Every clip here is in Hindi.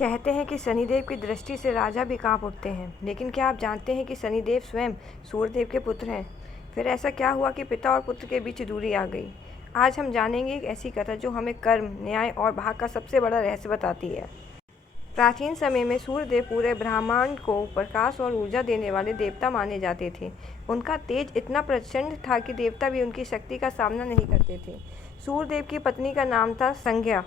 कहते हैं कि शनिदेव की दृष्टि से राजा भी कांप उठते हैं, लेकिन क्या आप जानते हैं कि शनिदेव स्वयं सूर्यदेव के पुत्र हैं। फिर ऐसा क्या हुआ कि पिता और पुत्र के बीच दूरी आ गई। आज हम जानेंगे एक ऐसी कथा जो हमें कर्म, न्याय और भाग का सबसे बड़ा रहस्य बताती है। प्राचीन समय में सूर्यदेव पूरे ब्रह्मांड को प्रकाश और ऊर्जा देने वाले देवता माने जाते थे। उनका तेज इतना प्रचंड था कि देवता भी उनकी शक्ति का सामना नहीं करते थे। सूर्यदेव की पत्नी का नाम था संज्ञा।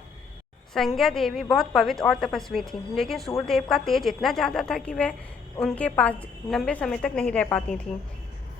संज्ञा देवी बहुत पवित्र और तपस्वी थी, लेकिन सूर्यदेव का तेज इतना ज़्यादा था कि वह उनके पास लंबे समय तक नहीं रह पाती थी।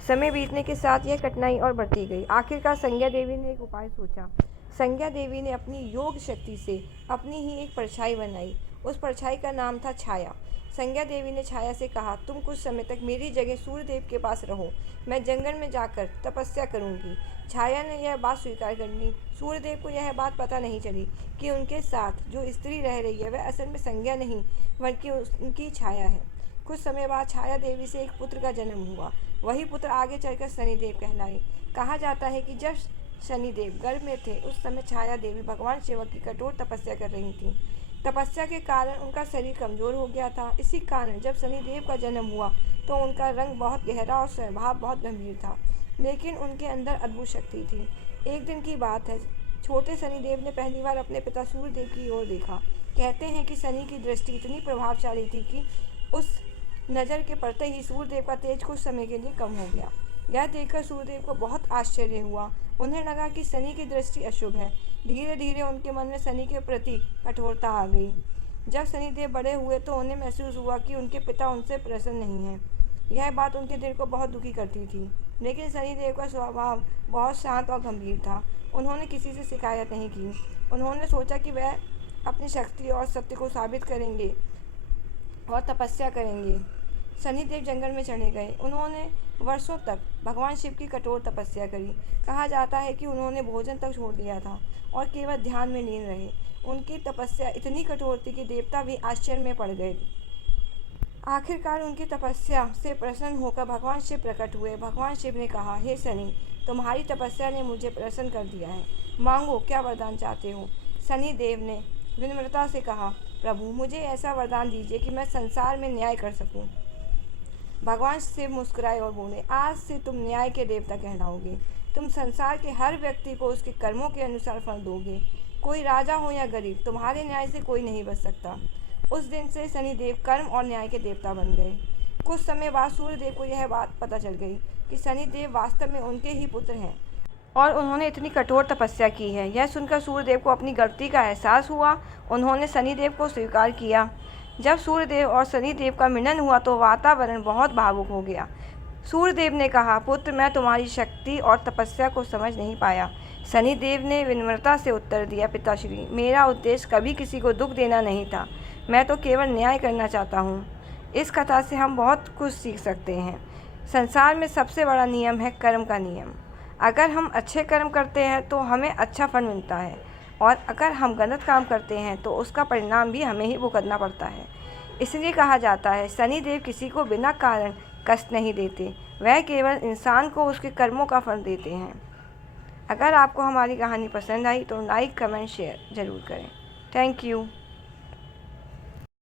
समय बीतने के साथ यह कठिनाई और बढ़ती गई। आखिरकार संज्ञा देवी ने एक उपाय सोचा। संज्ञा देवी ने अपनी योग शक्ति से अपनी ही एक परछाई बनाई। उस परछाई का नाम था छाया। संज्ञा देवी ने छाया से कहा, तुम कुछ समय तक मेरी जगह सूर्यदेव के पास रहो, मैं जंगल में जाकर तपस्या करूंगी। छाया ने यह बात स्वीकार कर ली। सूर्यदेव को यह बात पता नहीं चली कि उनके साथ जो स्त्री रह रही है वह असल में संज्ञा नहीं बल्कि उनकी छाया है। कुछ समय बाद छाया देवी से एक पुत्र का जन्म हुआ। वही पुत्र आगे चलकर शनिदेव कहलाए। कहा जाता है कि जब शनिदेव गर्भ में थे उस समय छाया देवी भगवान शिव की कठोर तपस्या कर रही थी। तपस्या के कारण उनका शरीर कमजोर हो गया था। इसी कारण जब शनिदेव का जन्म हुआ तो उनका रंग बहुत गहरा और स्वभाव बहुत गंभीर था, लेकिन उनके अंदर अद्भुत शक्ति थी। एक दिन की बात है, छोटे शनिदेव ने पहली बार अपने पिता सूर्यदेव की ओर देखा। कहते हैं कि शनि की दृष्टि इतनी प्रभावशाली थी कि उस नज़र के पड़ते ही सूर्यदेव का तेज कुछ समय के लिए कम हो गया। यह देखकर सूर्यदेव को बहुत आश्चर्य हुआ। उन्हें लगा कि शनि की दृष्टि अशुभ है। धीरे धीरे उनके मन में शनि के प्रति कठोरता आ गई। जब शनिदेव बड़े हुए तो उन्हें महसूस हुआ कि उनके पिता उनसे प्रसन्न नहीं हैं। यह बात उनके दिल को बहुत दुखी करती थी, लेकिन शनिदेव का स्वभाव बहुत शांत और गंभीर था। उन्होंने किसी से शिकायत नहीं की। उन्होंने सोचा कि वह अपनी शक्ति और सत्य को साबित करेंगे और तपस्या करेंगे। शनिदेव जंगल में चले गए। उन्होंने वर्षों तक भगवान शिव की कठोर तपस्या करी। कहा जाता है कि उन्होंने भोजन तक छोड़ दिया था और केवल ध्यान में लीन रहे। उनकी तपस्या इतनी कठोर थी कि देवता भी आश्चर्य में पड़ गए। आखिरकार उनकी तपस्या से प्रसन्न होकर भगवान शिव प्रकट हुए। भगवान शिव ने कहा, हे शनि, तुम्हारी तपस्या ने मुझे प्रसन्न कर दिया है। मांगो, क्या वरदान चाहते हो। शनिदेव ने विनम्रता से कहा, प्रभु, मुझे ऐसा वरदान दीजिए कि मैं संसार में न्याय कर सकूं। भगवान शिव मुस्कुराए और बोले, आज से तुम न्याय के देवता कहलाओगे। तुम संसार के हर व्यक्ति को उसके कर्मों के अनुसार फल दोगे। कोई राजा हो या गरीब, तुम्हारे न्याय से कोई नहीं बच सकता। उस दिन से शनिदेव कर्म और न्याय के देवता बन गए। कुछ समय बाद सूर्यदेव को यह बात पता चल गई कि शनिदेव वास्तव में उनके ही पुत्र हैं और उन्होंने इतनी कठोर तपस्या की है। यह सुनकर सूर्यदेव को अपनी गलती का एहसास हुआ। उन्होंने शनिदेव को स्वीकार किया। जब सूर्यदेव और शनिदेव का मिलन हुआ तो वातावरण बहुत भावुक हो गया। सूर्यदेव ने कहा, पुत्र, मैं तुम्हारी शक्ति और तपस्या को समझ नहीं पाया। शनिदेव ने विनम्रता से उत्तर दिया, पिताश्री, मेरा उद्देश्य कभी किसी को दुख देना नहीं था। मैं तो केवल न्याय करना चाहता हूँ। इस कथा से हम बहुत कुछ सीख सकते हैं। संसार में सबसे बड़ा नियम है कर्म का नियम। अगर हम अच्छे कर्म करते हैं तो हमें अच्छा फल मिलता है, और अगर हम गलत काम करते हैं तो उसका परिणाम भी हमें ही भुगतना पड़ता है। इसलिए कहा जाता है, शनिदेव किसी को बिना कारण कष्ट नहीं देते, वह केवल इंसान को उसके कर्मों का फल देते हैं। अगर आपको हमारी कहानी पसंद आई तो लाइक, कमेंट, शेयर ज़रूर करें। Thank you.